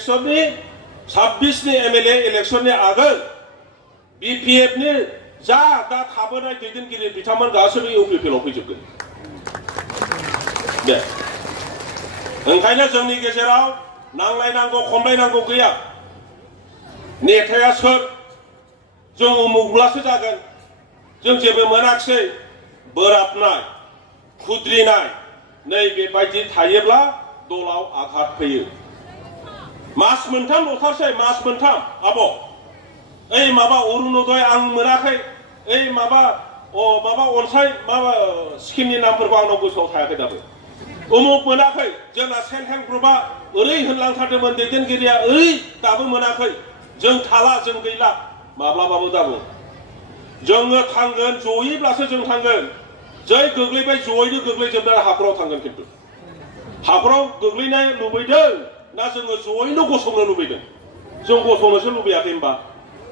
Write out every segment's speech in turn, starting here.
इलेक्शननि 26नि MLA इलेक्शननि आगोल BPFनि जा दा थाबोनाय दैदेनगिरि बिथांमोन गासैबो UPPL आव फैजोबगोन दे ओंखायनो जोंनि गेजेराव नांलायनांगौ खमलायनांगौ गैया नेताया सोर जों उमुगब्लासो जागोन जों जेबो मोनाखिसै बोराबनाय खुद्रिनाय नै बेबायदि थायोब्ला दलाव आघात फैयो मास मोनथाम लथारसै मास मोनथाम आब' ओइ माबा अरुणोदय आं मोनाखै ओइ माबा अनसाय माबा स्किमनि नामफोरखौ आंनाव गोसोआव थायाखै दाबो उमुक मोनाखै जोंना सेल्फ हेल्प ग्रुपआ ओरै होनलांथारदोंमोन दैदेनगिरिया ओरै दाबो मोनाखै जों थाला जों गैला माब्लाबाबो दाबो जोङो थांगोन जयैब्लासो जों थांगोन जै गोग्लैबाय जयैनो गोग्लैजोबनानै हाखराव थांगोन खिन्थु हाखराव गोग्लैनाय लुबैदों ना जोङो जयैनो गसंनो लुबैदों जों गसंनोसो लुबैयाखै होनबा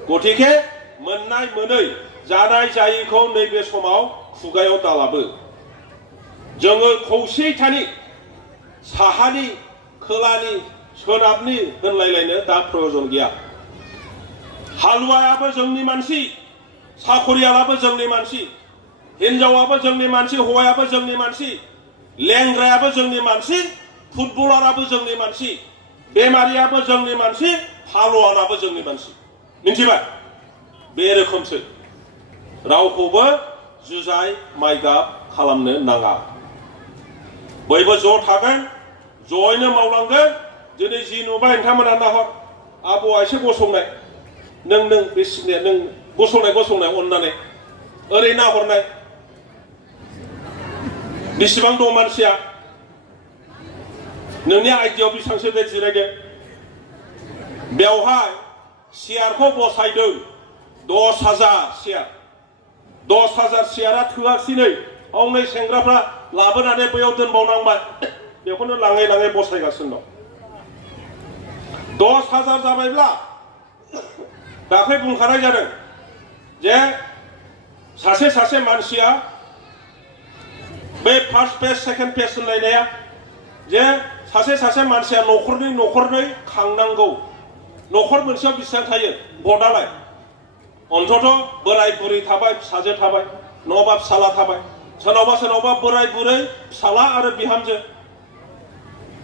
गतिके मोननाय मोनै जानाय जायैखौ नैबे समाव खुगायाव दालाबो जोङो खौसेथानि साहानि खोलानि सोनाबनि होनलायलायनो दा प्रयोजन गैया हालुवायाबो जोंनि मानसि साखरियालाबो जोंनि मानसि हिनजावाबो जोंनि मानसि हौवायाबो जोंनि मानसि लेंग्रायाबो जोंनि मानसि फुटबलाराबो जोंनि मानसि बेमारियाबो जोंनि मानसि फालुवानाबो जोंनि मानसि मिन्थिबाय बे रोखोमसो रावखौबो जुजाय माइगाब खालामनो नाङा बयबो ज' थागोन ज'यैनो मावलांगोन दिनै जि नुबाय नोंथांमोना नाहर आब'आ एसे गसंनाय नों बे सिगनेट नों गसंनाय अननानै ओरै नाहरनाय बेसेबां दं मानसिया नोंनि आइडियाव बेसेबांसो बे जिरायदों बेवहाय सियारखौ बसायदों 10,000 सियार 10,000 सियारा थोआखिसै हनै सेंग्राफ्रा लाबोनानै बैयाव दोनबावनांबाय बेखौनो लाङै लाङै बसायगासिनो दं 10,000 जाबायब्ला दाख्लै बुंखानाय जादों जे सासे मानसिया बे फार्स्ट पेज सेकेन्ड पेज होनलायनाया जे सासे मानसिया न'खरनै खांनांगौ न'खर मोनसेयाव बेसेबां थायो भटआलाय अन्तत बोराय बुरै थाबाय फिसाजो थाबाय नङाबा फिसाला थाबाय सोरनावबा बोराय बुरै फिसाला आरो बिहामजो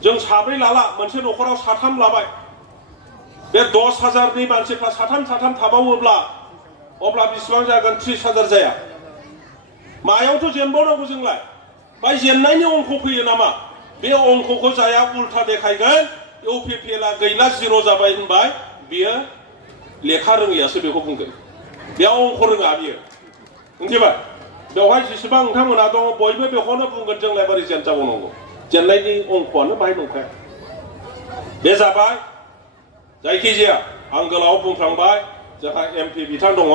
जों साब्रै लाला मोनसे न'खराव साथाम लाबाय बे 10,000नि मानसिफ्रा साथाम थाबावोब्ला अब्ला बेसेबां जागोन 30,000 जाया मायावथ' जेनबावनांगौ जोंलाय बाय जेननायनि अंक फैयो नामा बे अंकखौ जाया उल्था देखायगोन UPPLआ गैला जिर' जाबाय होनबाय बियो लेखा रोङैयासो बेखौ बुंगोन बेयाव अंक रोङा बियो मिथिबाय बेवहाय जेसेबां नोंथांमोना दङ बयबो बेखौनो बुंगोन जोंलाय बोरै जेनजाबावनांगौ जेननायनि अंकआनो बाहाय नंखाया बे जाबाय जायखिजाया आं गोलाव बुंफ्लांबाय जोंहा MP बिथां दङ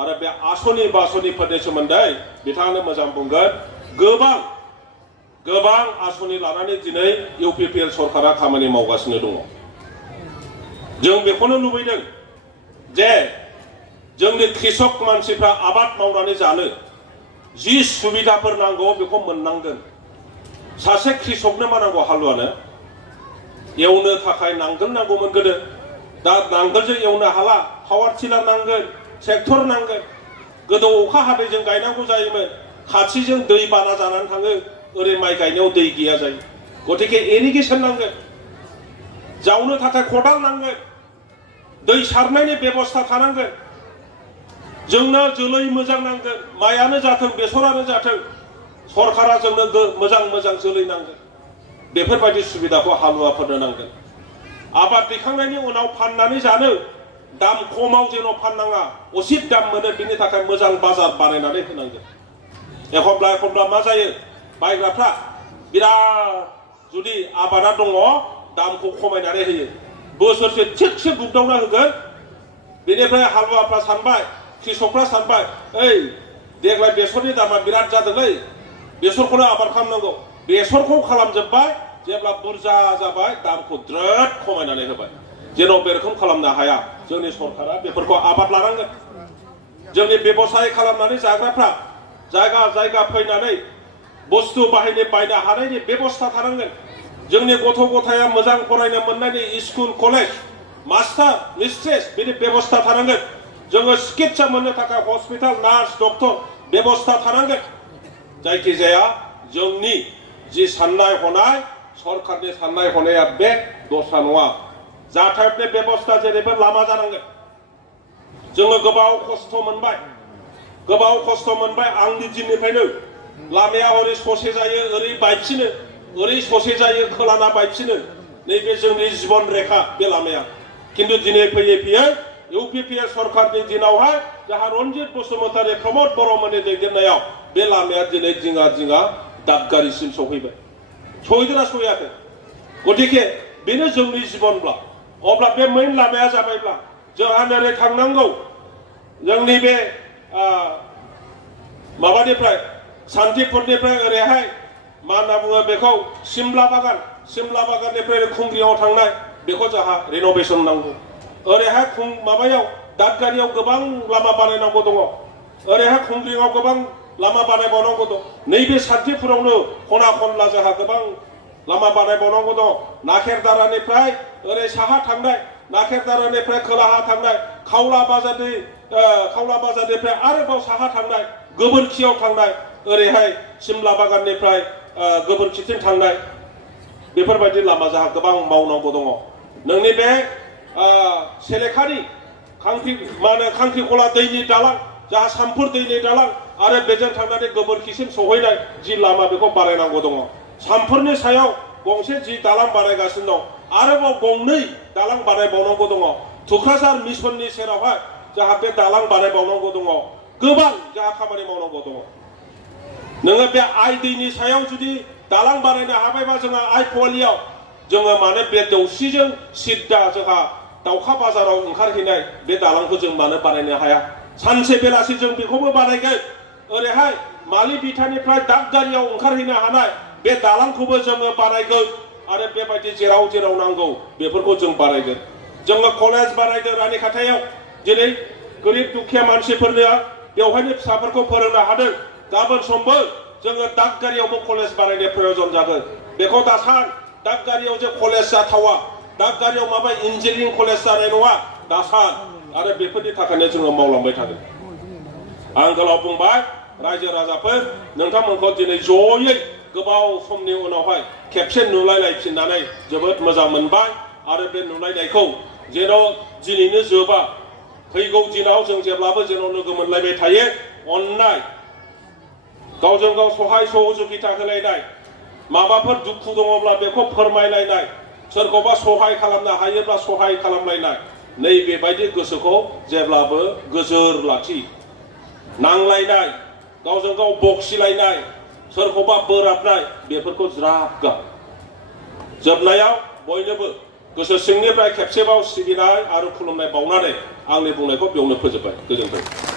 आरो बे आसनि बासनिफोरनि सोमोन्दै बिथाङानो मोजां बुंगोन गोबां आसनि लानानै दिनै UPPL सरकारा खामानि मावगासिनो दङ जों बेखौनो लुबैदों जे जोंनि कृषक मानसिफ्रा आबाद मावनानै जानो जि सुबिदाफोर नांगौ बेखौ मोननांगोन सासे कृषकनो मा नांगौ हालुवानो एवनो थाखाय नांगोल नांगौमोन गोदो दा नांगोलजों एवनो हाला पावार टिलार नांगोन ट्रेक्टर नांगोन गोदो अखा हादैजों गायनांगौ जायोमोन खाथिजों दै बाना जानानै थाङो ओरै माइ गायनायाव दै गैया जायो गतिके इरिगेसन नांगोन जावनो थाखाय खदाल नांगोन दै सारनायनि बेबस्था थानांगोन जोंनो जोलै मोजां नांगोन माइआनो जाथों बेसरानो जाथों सरकारा जोंनो मोजां जोलै नांगोन बेफोरबायदि सुबिदाखौ हालुवाफोरनो नांगोन आबाद दैखांनायनि उनाव फाननानै जानो दाम खमाव जेन' फाननाङा उचित दाम मोनो बिनि थाखाय मोजां बाजार बानायनानै होनांगोन एखमब्ला मा जायो बायग्राफ्रा बिराद जुदि आबादा दङ दामखौ खमायनानै होयो बोसोरसे थिगसे बुगदावना होगोन बेनिफ्राय हालुवाफ्रा सानबाय कृषकफ्रा सानबाय ओइ देग्लाय बेसरनि दामा बिराद जादोंलै बेसरखौनो आबाद खालामनांगौ बेसरखौ खालामजोब्बाय जेब्ला बुरजा जाबाय दामखौ द्रोद खमायनानै होबाय जेन' बे रोखोम खालामनो हाया जोंनि सरकारा बेफोरखौ आबाद लानांगोन जोंनि बेबसाय खालामनानै जाग्राफ्रा जायगा फैनानै बुस्थु बायनो हानायनि बेबस्था थानांगोन जोंनि गथ' गथाया मोजां फरायनो मोननायनि स्कुल कलेज मास्टार मिस्ट्रेस बिदि बेबस्था थानांगोन जोङो चिकित्सा मोननो थाखाय हस्पिटाल नार्स डक्टर बेबस्था थानांगोन जायखिजाया जोंनि जि साननाय हनाय सरकारनि साननाय हनाया बे दस्रा नङा जाथायनि बेबस्था जेरैबो लामा जानांगोन जोङो गोबाव खस्थ' मोनबाय आंनि दिननिफ्रायनो लामाया ओरै ससे जायो ओरै बायफिनो ओरै ससे जायो खोलाना बायफिनो नैबे जोंनि जीवन रेखा बे लामाया किन्तु दिनै फैयै फैयै इउपिपिएल सरकारनि दिनावहाय जाहा रन्जित बसुमतारी प्रमद बर'मोननि दैदेननायाव बे लामाया दिनै दिङा दिङा दादगारिसिम सौहैबाय सहैदोंना सहैयाखै गतिके बेनो जोंनि जीवनब्ला अब्ला बे मेइन लामाया जाबायब्ला जोंहा नोरै थांनांगौ जोंनि बे माबानिफ्राय सान्तिपुरनिफ्राय ओरैहाय मा होनना बुङो बेखौ सिमला बागाननिफ्राय खुंग्रियाव थांनाय बेखौ जोंहा रिन'भेसन नांगौ ओरैहाय माबायाव दादगारियाव गोबां लामा बानायनांगौ दङ ओरैहाय खुंग्रियाव गोबां लामा बानायबावनांगौ दं नैबे सान्तिपुरावनो खना खनला जोंहा गोबां लामा बानायबावनांगौ दं नाखेरदारानिफ्राय ओरै साहा थांनाय नाखेरदारानिफ्राय खोलाहा थांनाय खावला बाजारनिफ्राय आरोबाव साहा थांनाय गोबोरखियाव थांनाय ओरैहाय सिमला बागाननिफ्राय गोबोरखिथिं थांनाय बेफोरबायदि लामा जोंहा गोबां मावनांगौ दङ नोंनि बे सेलेखानि खांख्रिखला दैनि दालां जहाँ सामफुर दैनि दालां आरो बेजों थांनानै गोबोरखिसिम सहैनाय जि लामा बेखौ बानायनांगौ दङ सामफुरनि सायाव गंसे जि दालां बानायगासिनो दं आरोबाव गंनै दालां बानायबावनांगौ दङ थुक्राझार मिसननि सेरावहाय जोंहा बे दालां बानायबावनांगौ दङ गोबां जोंहा खामानि मावनांगौ दङ नोङो बे आइ दैनि सायाव जुदि दालां बानायनो हाबायबा जोंहा आइ फवालियाव जोङो मानो बे दौसिजों सिद्दा जोंहा दाउखा बाजाराव ओंखारहैनाय बे दालांखौ जों मानो बानायनो हाया सानसे बेलासि जों बेखौबो बानायगोन ओरैहाय मालि बिथानिफ्राय दादगारियाव ओंखारहैनो हानाय बे दालांखौबो जोङो बानायगोन आरो बेबायदि जेराव जेराव नांगौ बेफोरखौ जों बानायगोन जोङो कलेज बानायदों रानिखाथायाव दिनै गोरिब दुखिया मानसिफोरनो बेवहायनो फिसाफोरखौ फोरोंनो हादों गाबोन समबो जोङो दादगारियावबो कलेज बानायनो प्रयोजन जागोन बेखौ दासान दादगारियाव जे कलेज जाथावा दादगारियाव माबा इन्जिनियारिं कलेज जानाय नङा दासान आरो बेफोरनि थाखायनो जोङो मावलांबाय थागोन आं गोलाव बुंबाय रायजो राजाफोर नोंथांमोनखौ दिनै जयै गोबाव समनि उनावहाय खेबसे नुलायलायफिननानै जोबोद मोजां मोनबाय आरो बे नुलायनायखौ जेन' दिनैनो जोबा फैगौ दिनाव जों जेब्लाबो जेन' लोगो मोनलायबाय थायो अननाय गावजों गाव सहाय सहजुगिता होलायनाय माबाफोर दुखु दङब्ला बेखौ फोरमायलायनाय सोरखौबा सहाय खालामनो हायोब्ला सहाय खालामलायनाय नैबेबायदि गोसोखौ जेब्लाबो गोजोर लाखि नांलायनाय गावजों गाव बखिलायनाय सोरखौबा बोराबनाय बेफोरखौ ज्राब गार जोबनायाव बयनोबो गोसो सिंनिफ्राय खेबसेबाव सिबिनाय आरो खुलुमनाय बावनानै आंनि बुंनायखौ बेयावनो फोजोबबाय गोजोन्थों